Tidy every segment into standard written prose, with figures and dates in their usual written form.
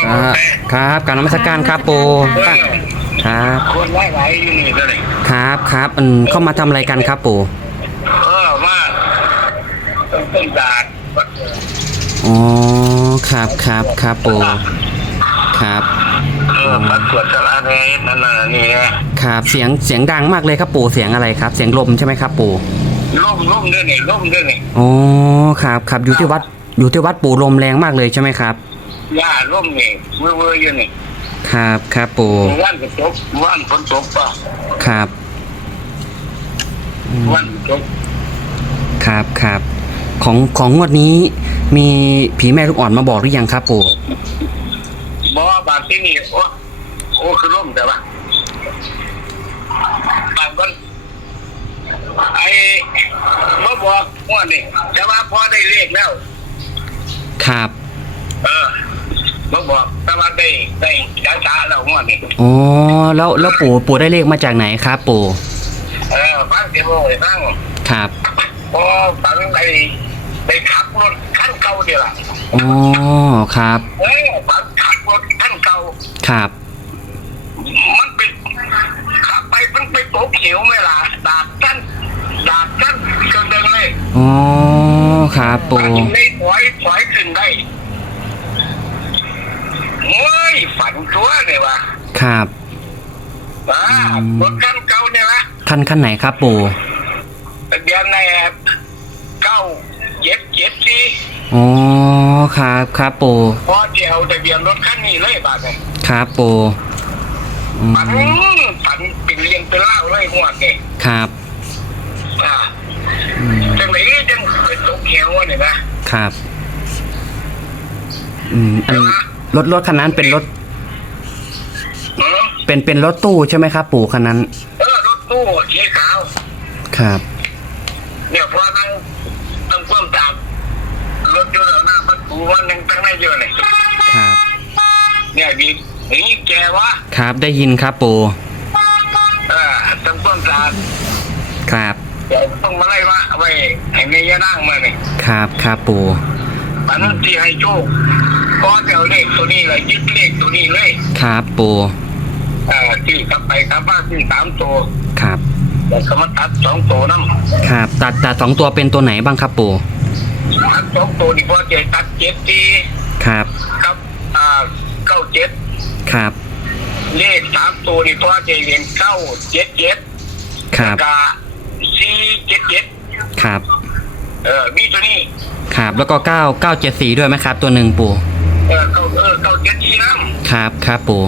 ครับการนมัสการครับปู่ครับคนหลายๆอยู่นี่ก็เลยครับเข้ามาทำอะไรกันครับปู่มาต้นดาดอ๋อครับปู่ครับมาตรวจสารแหน่นั่นน่ะนี่ไงครับเสียงดังมากเลยครับปู่เสียงอะไรครับเสียงลมใช่ไหมครับปู่ล่มด้วยนี่อ๋อครับอยู่ที่วัดปู่ลมแรงมากเลยใช่ไหมครับหญ้าล่มนี่เว่อๆอยู่นี่ครับปู่วันฝนตกป่ะครับวันตกครับของงวดนี้มีผีแม่ลูกอ่อนมาบอกหรือยังครับปู่บางที่นี่โอ้คือล่มแต่ว่าบางคนมาบอกว่านี่แต่ว่าพอได้เลขแล้วครับมาบอกแต่ว่าได้ช้าแล้วว่านี่อ๋อแล้วปู่ได้เลขมาจากไหนครับปู่ฟังเสียงเลยฟังครับพอฟังได้ขับรถขั้นเก่าเดียวละอ๋อครับฟังขับรถขั้นเก่าครับมันไปขับไปมันไปตกเขียวไม่ล่ะดาบกั้นจนเดินเลยอ๋อครับปู่ไม่ถอยขึ้นได้โอ้ยฝันตัวเลยว่ะครับรถขั้นเก่าเนี่ยละขั้นไหนครับปู่เดือนใน977ทีอ๋อครับปู่พอเจียวแต่เบียนรถขั้นนี้เลยบาทเลยครับปู่ฝันเป็นเรียงเป็นเล่าเลยหัวเก่งครับจังไหนจังไปตกเขียวเนี่ยนะครับรถคันนั้นเป็นรถเป็นรถตู้ใช่ไหมครับปู่คันนั้นรถตู้สีขาวครับเนี่ยพอนั่งก้มตามรถยนต์หน้าประตูวันนึงตั้งได้เยอะเลยครับเนี่ยดีนี่แกวะครับได้ยินครับปู่ตั้งก้มตามครับเดี๋ยวต้องมาไล่ว่าไว้ให้เมียนั่งมาเนี่ยครับปู่อันนั้นที่ให้โชคก็เดี๋ยวเลขตัวนี้เลยยึดเลขตัวนี้เลยครับปู่ที่กลับไปกลับมาที่3ตัวครับแต่เขามาตัด2ตัวนั่นครับตัด2ตัวเป็นตัวไหนบ้างครับปู่ตัด2ตัวนี่พอใจตัด7ทีครับ 97 ครับเลข3ตัวนี่พอใจเรียน977 ครับ 477 ครับมีตัวนี้ครับแล้วก็974ด้วยไหมครับตัวหนึ่งปู่ 974น้ำครับปู่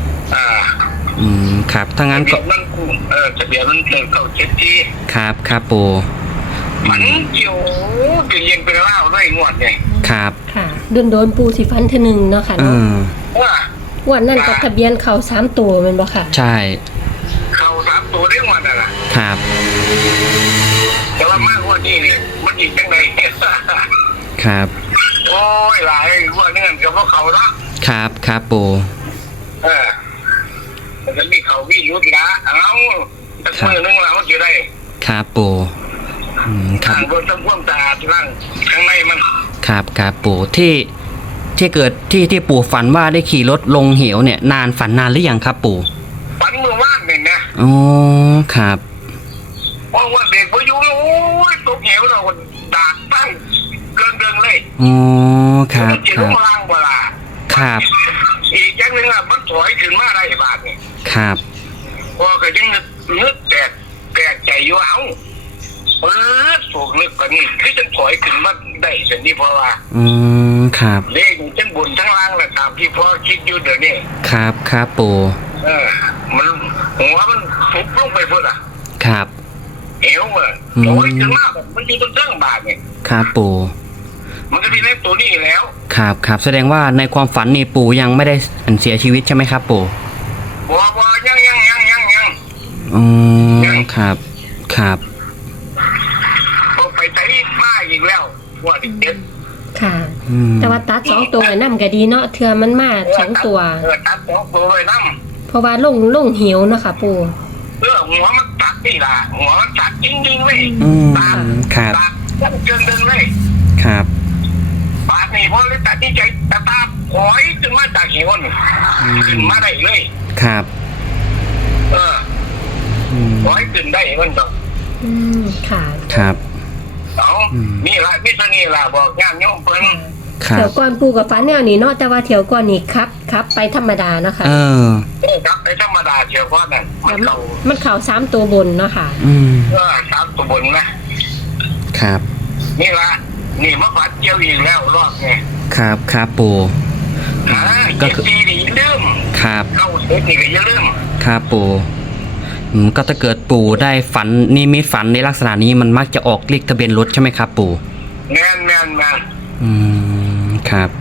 ครับถ้างั้นก็มันทะเบียนมัน974 ครับปู่มันเกี่ยวเป็นเรียนเป็นเล่าด้วยงวดเนี่ยครับค่ะโดนปูสิฟันเทนึงเนาะค่ะเนาะวันนั้นกับทะเบียนเขา3ตัวมันบ่ค่ะใช่เขา3ตัวได้งวดน่ะล่ะครับแต่ว่ามากกว่านี้เนี่ยมันอีกจังได๋ครับโอ้ยหลายงวดนึงก็บ่เขาเนาะครับปู่มันจะมีเขาวิ่งยุดละสักมือนึงแล้วมันจะได้ครับปู่ข้างบนต้องพ่วงตาล่างข้างในมันครับปู่ที่เกิดที่ปู่ฝันว่าได้ขี่รถลงเหวเนี่ยฝันนานหรือยังครับปู่ฝันเมื่อวานเนี่ยนะอ๋อครับว่าเด็กพายุโอ้ยตกเหวเราดาดตั้งเกินเลยอ๋อครับจิ๋วมาล่างเวลาครับอีกอย่างนึงมันถอยขึ้นมาได้บาทนี่ครับพอก็ยังนึกแตกใจอยู่สูงลึกกว่านี้คือจะถอยขึ้นมาได้เช่นนี้เพราะว่าครับเลขทั้งบนทั้งล่างแหละตามที่พ่อคิดอยู่เดี๋ยวนี้ครับปู่มันหัวมันฟุบลงไปพุ่นครับเอวโอ้ยถึงมากมันอยู่ตรงเรื่องบาทเนี่ยครับปู่มันก็มีเลขตัวนี้แล้วครับแสดงว่าในความฝันนี่ปู่ยังไม่ได้เสียชีวิตใช่ไหมครับปู่บ่ยังอ๋อครับไปใช้มาอีกแล้วว่าเด็ดค่ะแต่ว่าตัด2ตัวน้ำก็ดีเนาะเทื่อมันมา2ตัวตัด2ตัวไว้น้ำเพราะว่าลงเหวเนาะค่ะปู่หัวมันตัดนี่ล่ะหัวมันตัดจริงๆเลยครับตัดเกินเลยครับบาทนี่นี่พอเลยตัดที่ใจตาตาถอยขึ้นมาจากหิวนี่ขึ้นมาได้เลยครับถอยขึ้นได้มันต้องค่ะครับเอานี่ละมิสนี่ละบอกงานโยมเพิ่นเถียวก่อนปูกับฝันแนวนี้เนาะแต่ว่าเถียวก่อนนี่ครับไปธรรมดาเนาะค่ะครับไปธรรมดาเถียวก่อนนั่นมันเข่า3ตัวบนเนาะค่ะ 3ตัวบนนะครับนี่ละนี่มาฝันเจียวอีกแล้วรอบไงครับครับปู่ก็คือดีเริ่มครับเข้าเซ็ตนี่ก็อย่าลืมครับปู่ก็ถ้าเกิดปู่ได้ฝันนิมิตฝันในลักษณะนี้มันมักจะออกเลขทะเบียนรถใช่ไหมครับปู่แม่นครับ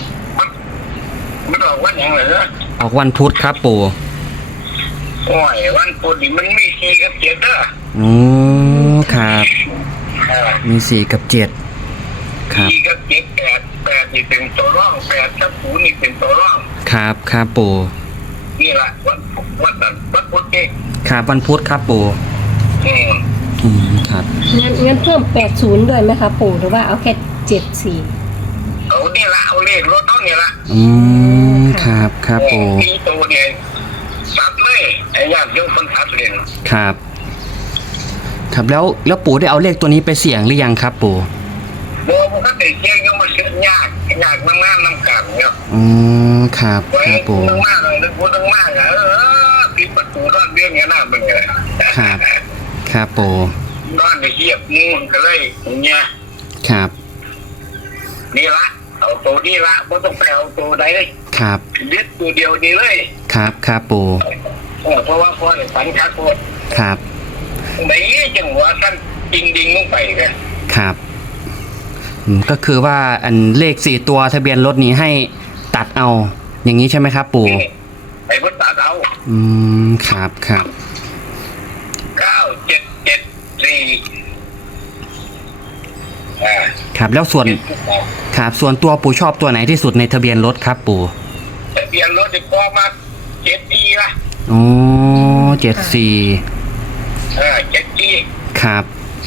มันออกวันอย่างไรออกวันพุธครับปู่โอ้ยวันพุธนี่มันมี4 กับ 7เด้อครับมี4 กับ 7ครับ 4 กับ 7 8นี่เป็นตัวร่อง8กับ0นี่เป็นตัวร่องครับครับปู่นี่แหละวันพุธนี่ครับวันพุธครับปู่ครับงั้นเพิ่ม80ด้วยไหมครับปู่หรือว่าเอาแค่74 เอานี่ละเอาเลขรถต้นนี่ละครับครับปู่มีตัวเดียวสับเลยไอ้ญาติโยมคนสับเลยครับครับแล้วปู่ได้เอาเลขตัวนี้ไปเสี่ยงหรือยังครับปู่โบมันก็ติดเชียงยังมาเสียยากมากน้ำกันเนี่ยครับครับปู่ต้องมากเลยนึกว่าต้องมากปิดประตูร้อนเรื่องเงี้ยน่าเป็นไงครับครับปู่ร้อนไปเทียบงูก็เลยเนี่ยครับนี่ละเอาตัวนี้ละไม่ต้องไปเอาตัวใดเลยครับยึดตัวเดียวดีเลยครับครับปู่เพราะว่าพ่อเนี่ยฝันชัดโคตรครับไหนจังหวะสั้นดิ่งลงไปกันครับก็คือว่าอันเลข4 ตัวทะเบียนรถนี้ให้ตัดเอาอย่างนี้ใช่ไหมครับปู่ไอ้พุทธตัดเอาครับครับครับแล้วส่วนตัวปู่ชอบตัวไหนที่สุดในทะเบียนรถครับปู่ทะเบียนรถจะพอมา74ละ 74ครับ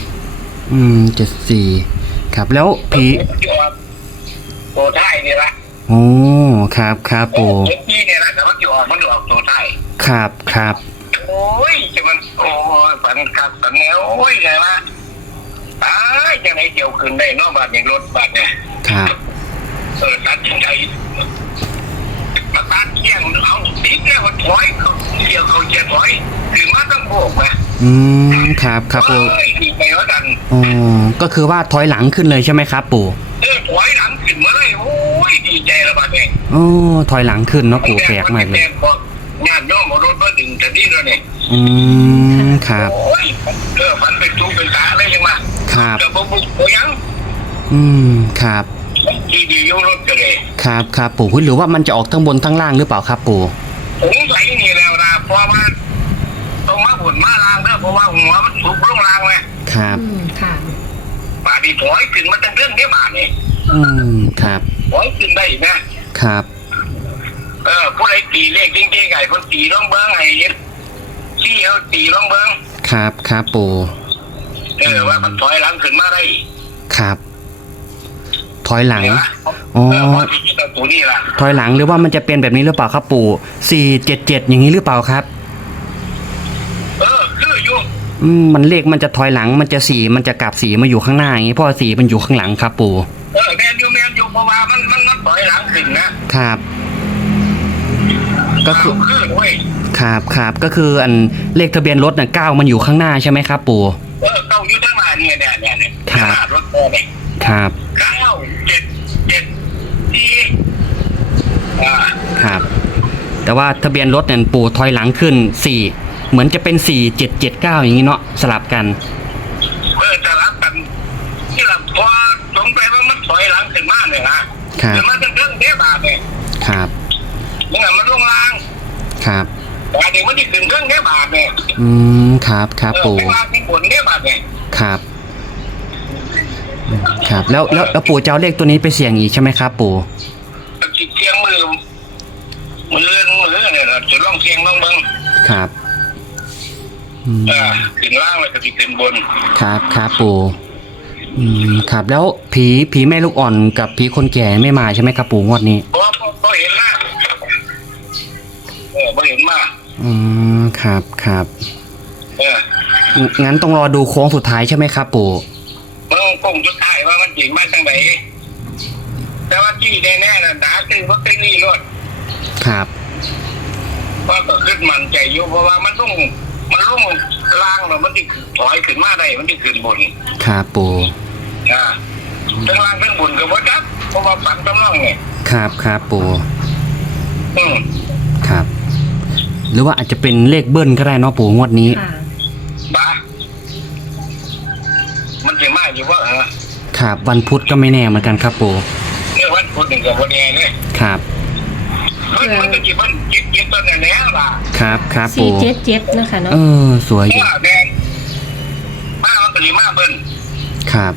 74ครับแล้วผีโตไทยนี่ละครับปู่ 74เนี่ยนะแต่ว่ามันออกโตไทยครับโอ้ยจะมันโอ้ยฝันครับฝันแนวโอ้ยไงวะจะไหนเกี่ยวขึ้นได้นอกบ้านอย่างรถบ้านเนี่ยครับตัดใจมาตัดเที่ยงเอาติดแค่ว่าถอยเขาเกี่ยวเขาเจียถอยถึงมาต้องโบกครับปู่ดีใจว่ากันก็คือว่าถอยหลังขึ้นเลยใช่ไหมครับปู่ถอยหลังขึ้นมาเลยโอ้ยดีใจละบ้านเนี่ยถอยหลังขึ้นเนาะปู่แปลกมากเลยงานย่อมรถมาดึงแต่นี่แล้วเนี่ยครับโอ้ยฝันเป็นจูเป็นตาอะไรยังมาครับแต่บุกโอยังครับที่ดีอยู่รถกันเลยครับปู่หรือว่ามันจะออกทั้งบนทั้งล่างหรือเปล่าครับปู่ผมใส่นี่แล้วนะเพราะว่าตรงมาบุญมาล่างเด้อเพราะว่าหัวมันสุกลงล่างเลยครับบาดนีถอยขึ้นมาตั้งเรื่องนี้บาดนี่ครับถอยขึ้นได้นะครับผู้ใดตีเลขจริงๆไงคนตีร้องเบิ้งไอ้ชี้เขาตีร้องเบิ้งครับปู่ว่ามันถอยหลังขึ้นมาได้ครับถอยหลังตัวนี้ละถอยหลังหรือว่ามันจะเป็นแบบนี้หรือเปล่าครับปู่477อย่างนี้หรือเปล่าครับคืออยู่มันเลขมันจะถอยหลังมันจะ4มันจะกลับ4มาอยู่ข้างหน้าอย่างนี้เพราะ4มันอยู่ข้างหลังครับปู่แมนอยู่เพราะว่ามันถอยหลังขึ้นนะครับก็คือครับก็คืออันเลขทะเบียนรถ9มันอยู่ข้างหน้าใช่ไหมครับปู่ 9อยู่ข้างหน้าเนี่ยครับรถตัวเนี่ยครับครับแต่ว่าทะเบียนรถเนี่ยปู่ถอยหลังขึ้น4เหมือนจะเป็น4779อย่างนี้เนาะสลับกันสลับกันที่เราพอสงสัยว่ามันถอยหลังขึ้นมากเลยนะครับมันเป็นเรื่องเทบาเนี่ยครับเนี่ยมันลงล่างครับแต่เดี๋ยวมันจะขึ้นเรื่องเทบาเนี่ยครับปู่ที่บนเทบาเนี่ยครับแล้วปู่จะเอาเลขตัวนี้ไปเสี่ยงอีกใช่ไหมครับปู่เสียงมือเนี่ยจะลองเสียงลองเบิ้งครับขึ้นล่างเลยก็จะขึ้นบนครับปู่ครับแล้วผีแม่ลูกอ่อนกับผีคนแก่ไม่มาใช่ไหมครับปู่งวดนี้พอเห็นมาพอเห็นมาครับครับเอองั้นต้องรอดูโค้งสุดท้ายใช่ไหมครับปู่เมื่อคงจุดท้ายว่ามันจริงมาจังไหนแต่ว่าที่แน่ๆน่ะด่าตึงเพราะตึงนี่รถครับก็ขึ้นมันใจอยู่เพราะว่ามันลุ่งล่างแล้วมันที่ถอยขึ้นมาได้มันที่ขึ้นบนครับปู่ทั้งล่างทั้งบนก็บ่จับเพราะว่าฝันตำล่องไงครับครับปู่อืมครับ หรือว่าอาจจะเป็นเลขเบิ้ลก็ได้เนาะปู่งวดนี้ค่ะบ้ามันจะมาอยู่ว่าครับวันพุธก็ไม่แน่เหมือนกันครับปู่เนี่ยวันพุธหนึ่งกับวันแง่เนี่ยครับมันก็จีบมันจิบต้นแน่ล่ะครับครับสี่ปู่เจ็ดเจ็ดนะคะเนาะสวยอยู่ว่าแดงมามันก็จีมาเบิ้ลครับ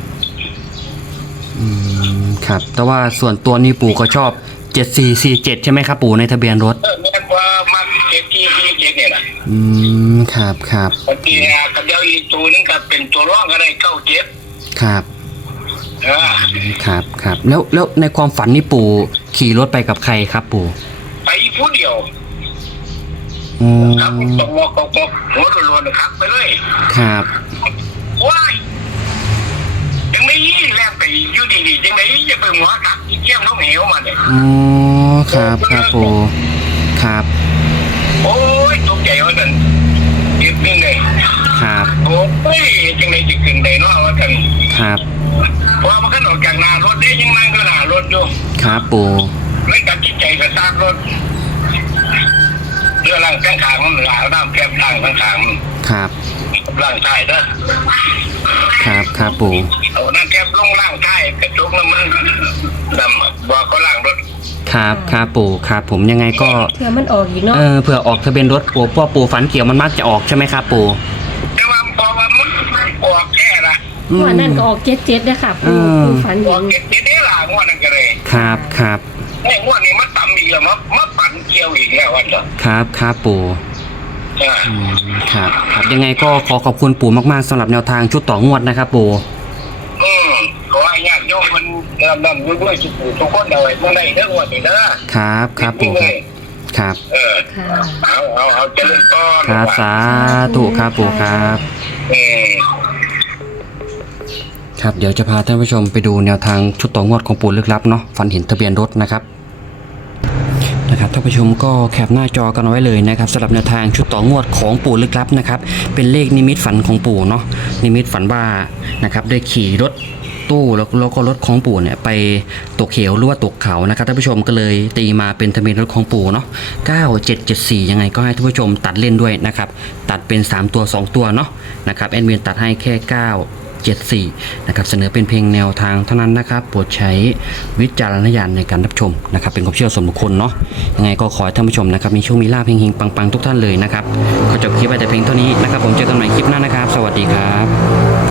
ครับ แต่ว่าส่วนตัวนี้ปู่ก็ชอบ7447ใช่ไหมครับปู่ในทะเบียนรถแม่นว่ามาเจ็ดที่เนี่ยนะครับครับบางทีกับเดียวอีกตัวนึงกับเป็นตัวร่องก็ได้เข้าเจ็บครับครับครับแล้วในความฝันนี่ปู่ขี่รถไปกับใครครับปู่ไปผู้เดียวครับตกมอกหัวรัวๆนะครับไปเลยครับว้ายยังไม่ยี่แรงไปอยู่ดีๆยังไงจะไปหัวตักเยี่ยมน้องเหวมาเนี่ยครับครับปู่ครับโอ้ยตกใจว่ากันเก็บนึงเลยครับโอ้ยจังไงจะขึ้นได้เนาะว่ากันครับเพราะมันขึ้นออกจากหน้ารถได้ยังนั่งก็หน้ารถอยู่ครับปู่เลยตัดจิตใจกระซาบรถเรือล่างข้างขางมันหลาวน้ำแคบล่างข้างขางมันครับล่างใต้เด้อครับครับปู่เอาน้ำแคบลงล่างใต้กระจกน้ำมันดำบอกก็ล่างรถครับครับปู่ครับผมยังไงก็เพื่อมันออกอีกเนาะเผื่อออกทะเบียนรถปู่เพราะปู่ฝันเกี่ยวมันมักจะออกใช่ไหมครับปู่แต่ว่าพอว่ามันออกแค่ละวันนั้นก็ออกเจ็ดเจ็ดนะคะปูฝันอเห็อกนเก็บได้ล่ะงวดนั่นก็เลยครับครับไอ้งวดนี้มันต่ำอีกแล้วมาปั่นเกี่ยวอีกแล้ววันเดียวครับครับปู่ครับครับยังไงก็ขอขอบคุณปู่มากๆสำหรับแนวทางชุดต่องวดนะครับปู่ขอให้ญาติโยมมันนำด้วยทุกคนเลยเมื่อไรเรื่องวันนี้นะครับครับปู่ครับค่ะเอาเจริญต้นครับสาธุครับปู่ครับครับเดี๋ยวจะพาท่านผู้ชมไปดูแนวทางชุดต่องวดของปู่ลึกลับเนาะฝันเห็นทะเบียนรถนะครับท่านผู้ชมก็แคปหน้าจอกันไว้เลยนะครับสำหรับแนวทางชุดต่องวดของปู่ลึกลับนะครับเป็นเลขนิมิตฝันของปู่เนาะนิมิตฝันว่านะครับได้ขี่รถตู้แล้วก็รถของปู่เนี่ยไปตกเหวหรือว่าตกเขานะครับท่านผู้ชมก็เลยตีมาเป็นทะเบียนรถของปู่เนาะ9774ยังไงก็ให้ท่านผู้ชมตัดเล่นด้วยนะครับตัดเป็น3ตัว2ตัวเนาะนะครับแอดมินตัดให้แค่974นะครับเสนอเป็นเพลงแนวทางเท่านั้นนะครับโปรดใช้วิจารณญาณในการรับชมนะครับเป็นความเชื่อส่วนบุคคลเนาะยังไงก็ขอให้ท่านผู้ชมนะครับมีโชคมีลาภเฮงๆปังๆทุกท่านเลยนะครับขอจบคลิปไว้แต่เพียงเท่านี้นะครับผมเจอกันใหม่คลิปหน้านะครับสวัสดีครับ